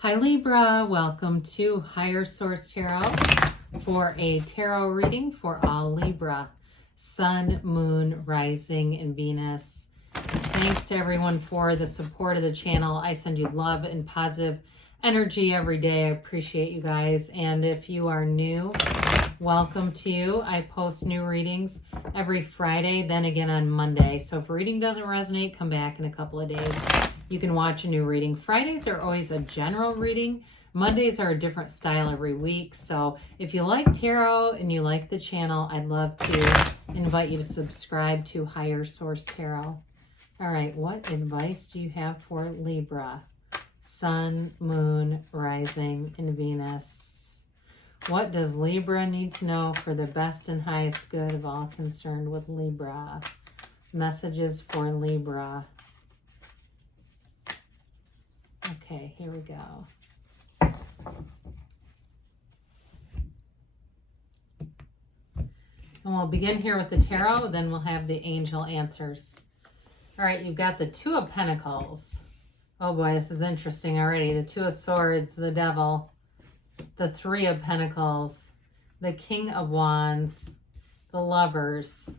Hi Libra, welcome to Higher Source Tarot for a tarot reading for all Libra, Sun, Moon, Rising, and Venus. Thanks to everyone for the support of the channel. I send you love and positive energy every day. I appreciate you guys. And if you are new, welcome to you. I post new readings every Friday, then again on Monday. So if a reading doesn't resonate, come back in a couple of days. You can watch a new reading. Fridays are always a general reading. Mondays are a different style every week. So if you like tarot and you like the channel, I'd love to invite you to subscribe to Higher Source Tarot. All right, what advice do you have for Libra? Sun, Moon, Rising, and Venus. What does Libra need to know for the best and highest good of all concerned with Libra? Messages for Libra. Okay, here we go. And we'll begin here with the tarot, then we'll have the angel answers. All right, you've got the Two of Pentacles. Oh boy, this is interesting already. The Two of Swords, the Devil, the Three of Pentacles, the King of Wands, the Lovers,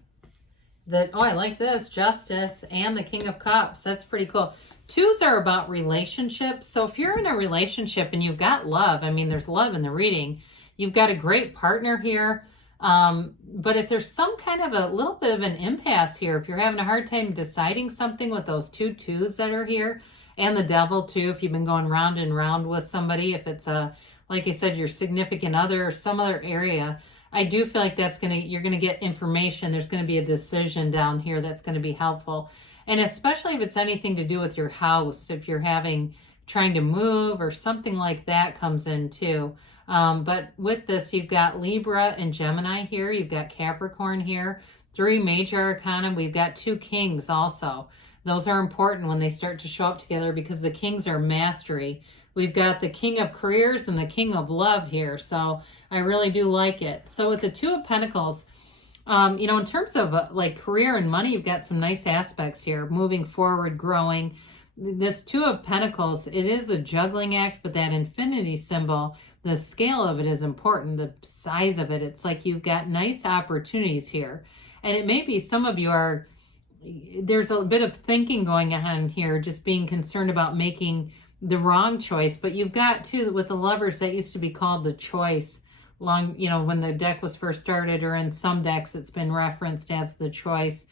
I like this, Justice, and the King of Cups. That's pretty cool. Twos are about relationships. So if you're in a relationship and you've got love, I mean, there's love in the reading. You've got a great partner here. But if there's some kind of a little bit of an impasse here, if you're having a hard time deciding something with those two twos that are here, and the Devil too, if you've been going round and round with somebody, if it's like I said, your significant other or some other area, I do feel like you're gonna get information. There's gonna be a decision down here that's gonna be helpful. And especially if it's anything to do with your house, if you're trying to move or something like that comes in too. But with this, you've got Libra and Gemini here. You've got Capricorn here. 3 major arcana. We've got 2 kings also. Those are important when they start to show up together because the kings are mastery. We've got the King of Careers and the King of Love here. So I really do like it. So with the Two of Pentacles, in terms of like career and money, you've got some nice aspects here. Moving forward, growing. This Two of Pentacles, it is a juggling act, but that infinity symbol, the scale of it is important. The size of it, it's like you've got nice opportunities here. And it may be some of you there's a bit of thinking going on here, just being concerned about making the wrong choice. But you've got too, with the Lovers, that used to be called the choice. When the deck was first started, or in some decks it's been referenced as the choice.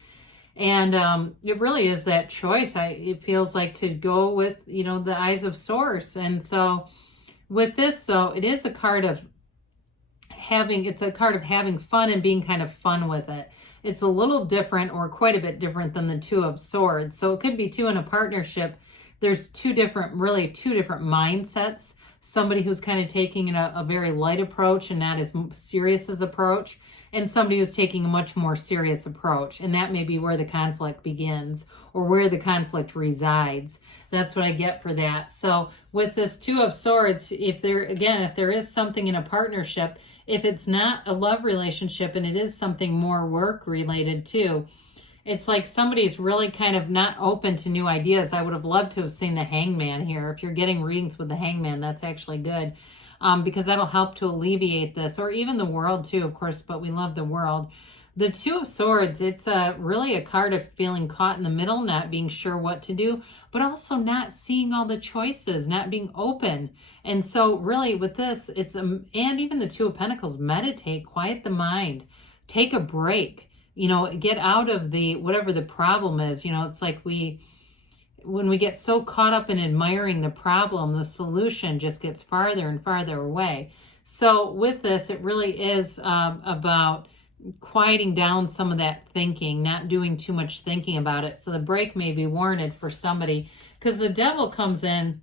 And it really is that choice. It feels like to go with, the eyes of source. And so with this, though, it is a card of having fun and being kind of fun with it. It's a little different, or quite a bit different, than the Two of Swords. So it could be two in a partnership. There's two different mindsets. Somebody who's kind of taking a very light approach and not as serious as approach, and somebody who's taking a much more serious approach. And that may be where the conflict begins, or where the conflict resides. That's what I get for that. So with this Two of Swords, if there is something in a partnership, if it's not a love relationship and it is something more work related too, it's like somebody's really kind of not open to new ideas. I would have loved to have seen the Hangman here. If you're getting readings with the Hangman, that's actually good, because that'll help to alleviate this, or even the World too, of course, but we love the World. The Two of Swords, it's really a card of feeling caught in the middle, not being sure what to do, but also not seeing all the choices, not being open. And so really with this, and even the Two of Pentacles, meditate, quiet the mind, take a break. Get out of whatever the problem is. It's like when we get so caught up in admiring the problem, the solution just gets farther and farther away. So with this, it really is about quieting down some of that thinking, not doing too much thinking about it. So the break may be warranted for somebody, because the Devil comes in,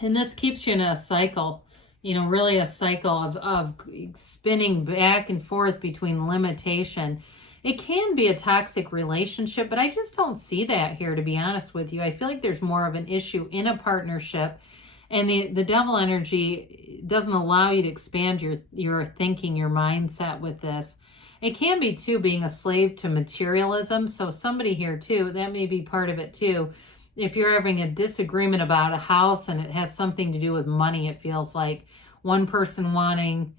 and this keeps you in a cycle. Really a cycle of spinning back and forth between limitation. It can be a toxic relationship, but I just don't see that here, to be honest with you. I feel like there's more of an issue in a partnership, and the Devil energy doesn't allow you to expand your thinking, your mindset with this. It can be, too, being a slave to materialism. So somebody here, too, that may be part of it, too, if you're having a disagreement about a house and it has something to do with money, it feels like one person wanting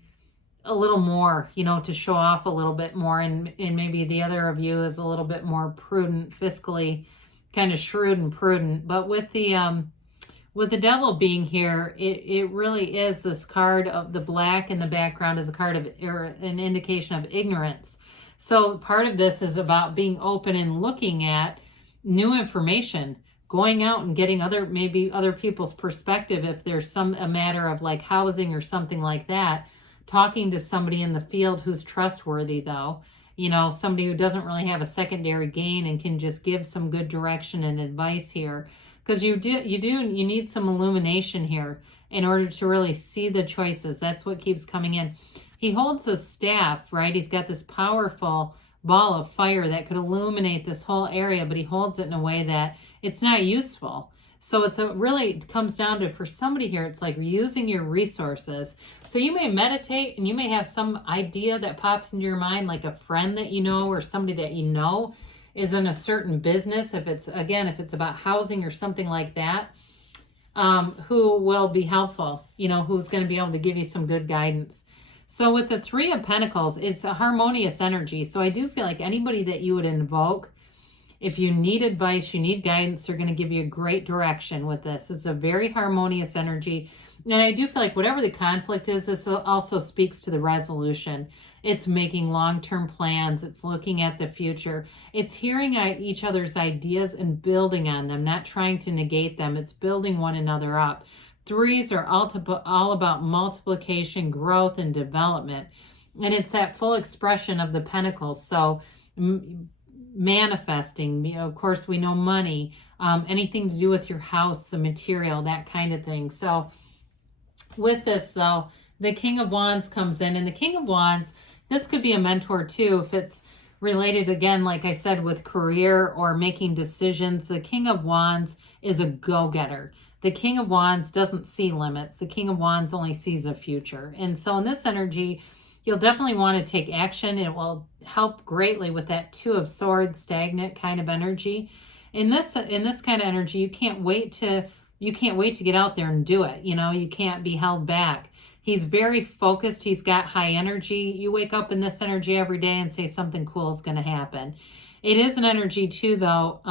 a little more, you know, to show off a little bit more, and maybe the other of you is a little bit more prudent, fiscally kind of shrewd and prudent. But with the devil being here, it really is this card of the black in the background is a card of, or an indication of ignorance. So part of this is about being open and looking at new information, going out and getting maybe other people's perspective. If there's a matter of like housing or something like that, talking to somebody in the field who's trustworthy, though, you know, somebody who doesn't really have a secondary gain and can just give some good direction and advice here, because you need some illumination here in order to really see the choices. That's what keeps coming in. He holds a staff, right? He's got this powerful ball of fire that could illuminate this whole area, but he holds it in a way that it's not useful. So it comes down to, for somebody here, it's like using your resources. So you may meditate and you may have some idea that pops into your mind, like a friend that you know or somebody that you know is in a certain business. If it's about housing or something like that, who will be helpful, you know, who's going to be able to give you some good guidance. So with the Three of Pentacles, it's a harmonious energy. So I do feel like anybody that you would invoke, if you need advice, you need guidance, they're going to give you a great direction with this. It's a very harmonious energy. And I do feel like whatever the conflict is, this also speaks to the resolution. It's making long-term plans. It's looking at the future. It's hearing each other's ideas and building on them, not trying to negate them. It's building one another up. Threes are all about multiplication, growth, and development. And it's that full expression of the Pentacles. So manifesting, you know, of course, we know money, anything to do with your house, the material, that kind of thing. So with this, though, the King of Wands comes in, and the King of Wands, this could be a mentor too, if it's related, again, like I said, with career or making decisions. The King of Wands is a go-getter. The King of Wands doesn't see limits. The King of Wands only sees a future. And so in this energy, you'll definitely want to take action. It will help greatly with that Two of Swords, stagnant kind of energy. In this kind of energy, you can't wait to get out there and do it. You know, you can't be held back. He's very focused. He's got high energy. You wake up in this energy every day and say something cool is going to happen. It is an energy too, though,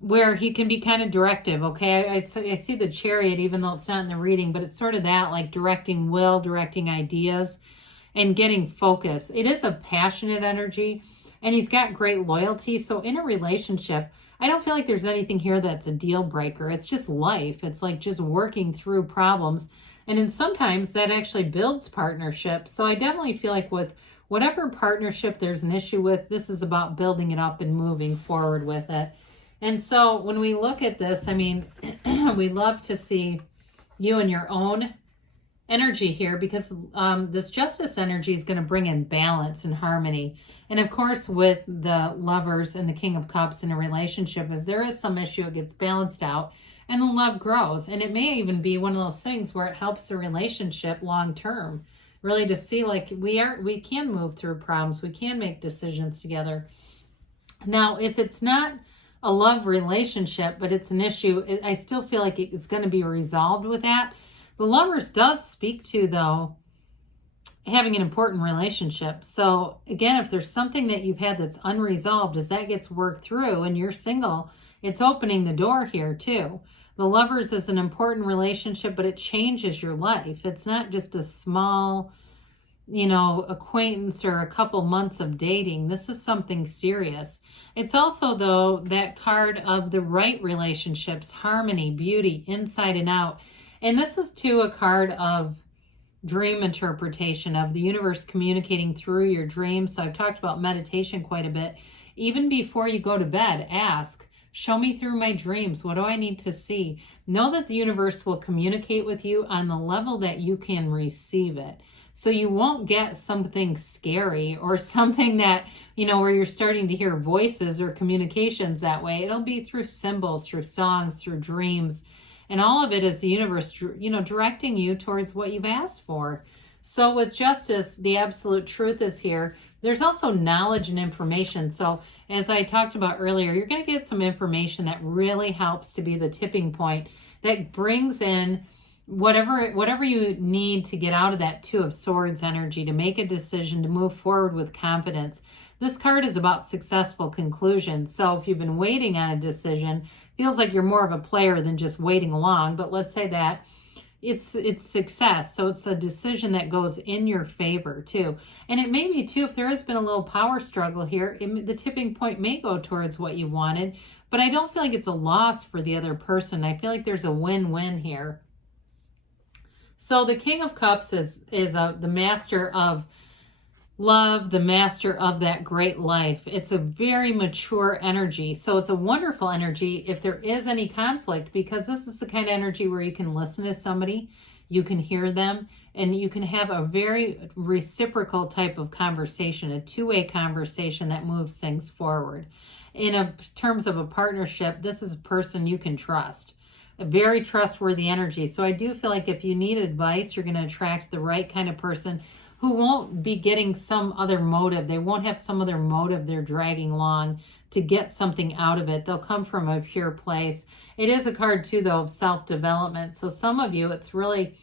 where he can be kind of directive. Okay, I see the Chariot, even though it's not in the reading, but it's sort of that, like directing will, directing ideas, and getting focus. It is a passionate energy, and he's got great loyalty. So in a relationship, I don't feel like there's anything here that's a deal breaker. It's just life. It's like just working through problems. And then sometimes that actually builds partnership. So I definitely feel like with whatever partnership there's an issue with, this is about building it up and moving forward with it. And so when we look at this, I mean, we love to see you and your own energy here, because this Justice energy is going to bring in balance and harmony. And of course, with the Lovers and the King of Cups in a relationship, if there is some issue, it gets balanced out and the love grows. And it may even be one of those things where it helps the relationship long term, really, to see like we can move through problems, we can make decisions together. Now, if it's not a love relationship, but it's an issue, I still feel like it's going to be resolved with that. The Lovers does speak to, though, having an important relationship. So again, if there's something that you've had that's unresolved, as that gets worked through and you're single, it's opening the door here too. The Lovers is an important relationship, but it changes your life. It's not just a small, you know, acquaintance or a couple months of dating. This is something serious. It's also, though, that card of the right relationships, harmony, beauty, inside and out. And this is too a card of dream interpretation, of the universe communicating through your dreams. So I've talked about meditation quite a bit. Even before you go to bed, ask, show me through my dreams. What do I need to see? Know that the universe will communicate with you on the level that you can receive it. So you won't get something scary or something that, you know, where you're starting to hear voices or communications that way. It'll be through symbols, through songs, through dreams. And all of it is the universe, you know, directing you towards what you've asked for. So with Justice, the absolute truth is here. There's also knowledge and information. So as I talked about earlier, you're going to get some information that really helps to be the tipping point that brings in whatever you need to get out of that Two of Swords energy, to make a decision, to move forward with confidence. This card is about successful conclusions. So if you've been waiting on a decision, feels like you're more of a player than just waiting along, but let's say that it's success. So it's a decision that goes in your favor too. And it may be too, if there has been a little power struggle here, the tipping point may go towards what you wanted, but I don't feel like it's a loss for the other person. I feel like there's a win-win here. So the King of Cups is the master of love, the master of that great life. It's a very mature energy. So it's a wonderful energy if there is any conflict, because this is the kind of energy where you can listen to somebody, you can hear them, and you can have a very reciprocal type of conversation, a two-way conversation that moves things forward. In terms of a partnership, this is a person you can trust. A very trustworthy energy. So I do feel like if you need advice, you're going to attract the right kind of person who won't be getting some other motive. They won't have some other motive they're dragging along to get something out of it. They'll come from a pure place. It is a card too, though, of self-development. So some of you, it's really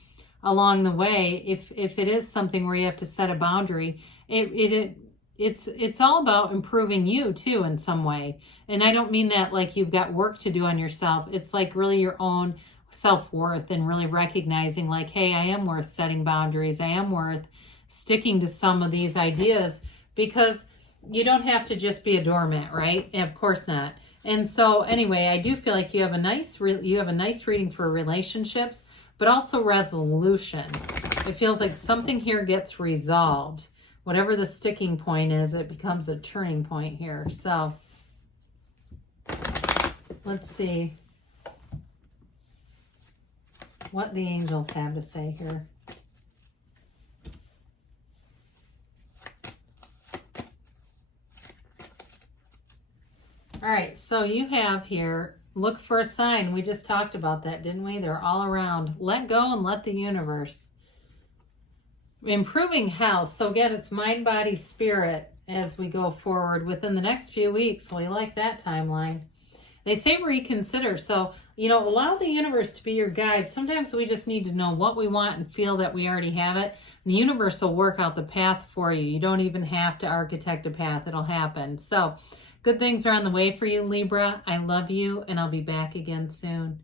along the way, if it is something where you have to set a boundary, it's all about improving you too in some way. And I don't mean that like you've got work to do on yourself. It's like really your own self-worth, and really recognizing like, hey, I am worth setting boundaries. I am worth sticking to some of these ideas, because you don't have to just be a doormat, right? Of course not. And so anyway, I do feel like you have a nice reading for relationships, but also resolution. It feels like something here gets resolved. Whatever the sticking point is, it becomes a turning point here. So let's see what the angels have to say here. All right, so you have here, look for a sign. We just talked about that, didn't we? They're all around. Let go and let the universe. Improving health. So again, it's mind, body, spirit as we go forward within the next few weeks. We like that timeline. They say reconsider. So, allow the universe to be your guide. Sometimes we just need to know what we want and feel that we already have it. The universe will work out the path for you. You don't even have to architect a path. It'll happen. So good things are on the way for you, Libra. I love you, and I'll be back again soon.